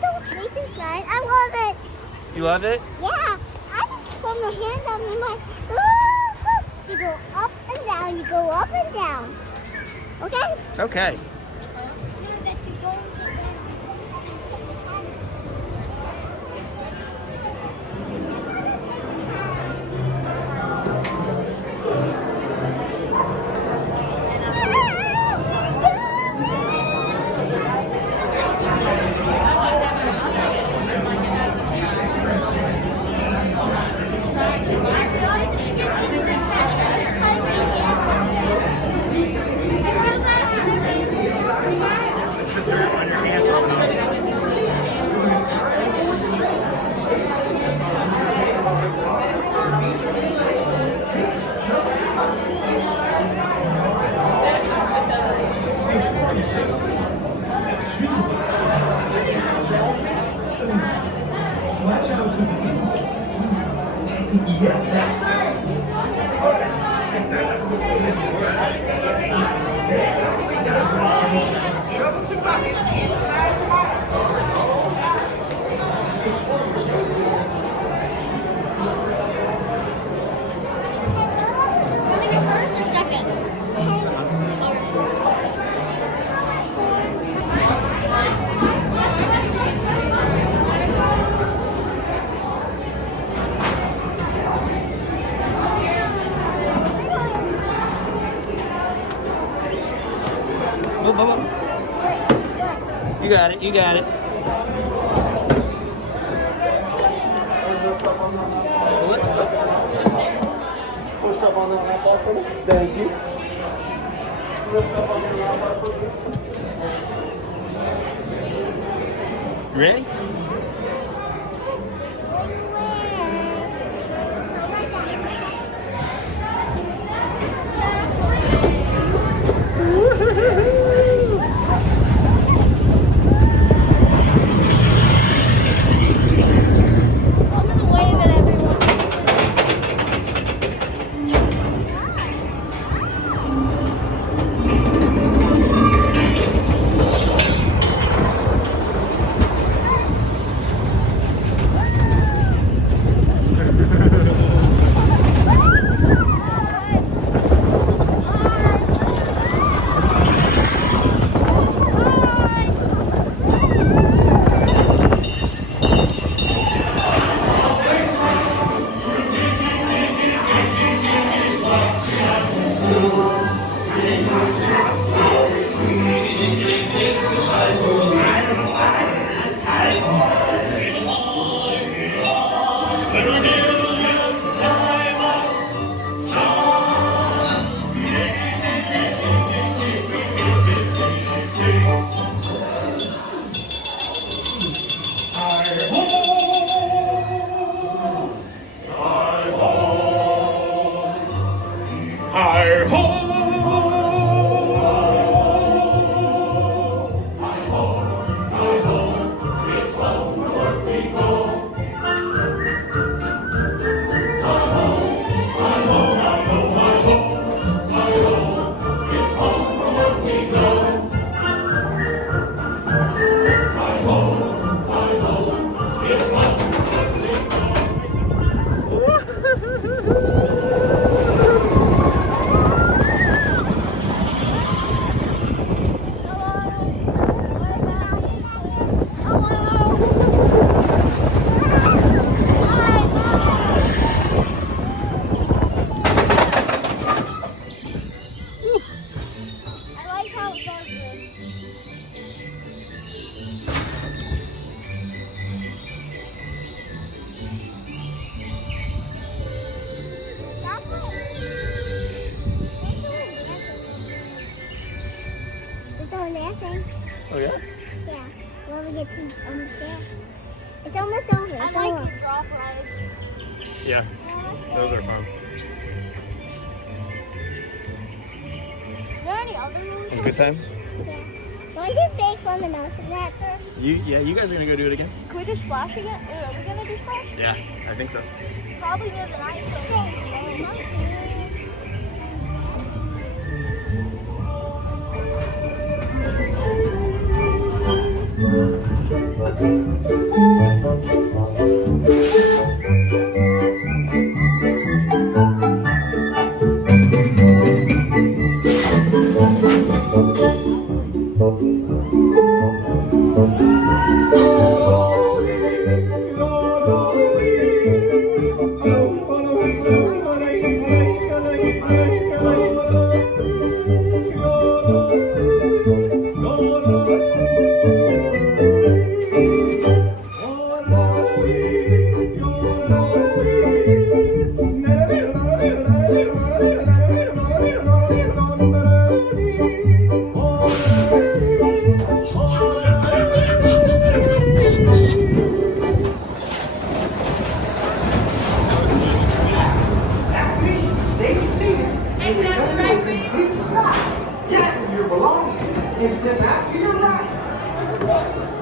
don't hate this ride. I love it. You love it? Yeah. I just put my hand up and I'm like, ah! You go up and down. You go up and down. Okay? Okay. That you don't You got it. You got it. Push up on the lap bar for me. Thank you. Lift up on the lap bar for me. Ready? Dancing. Oh yeah? Yeah. When we get to there. It's almost over. It's I like over. the drop rides. Yeah. Those are fun. Are there any other movies? Have a good time? Yeah. Want to do big fun and also after? You guys are gonna go do it again? Can we do Splash again? Are we gonna do Splash? Yeah, I think so. Probably near the ice. step out to your right.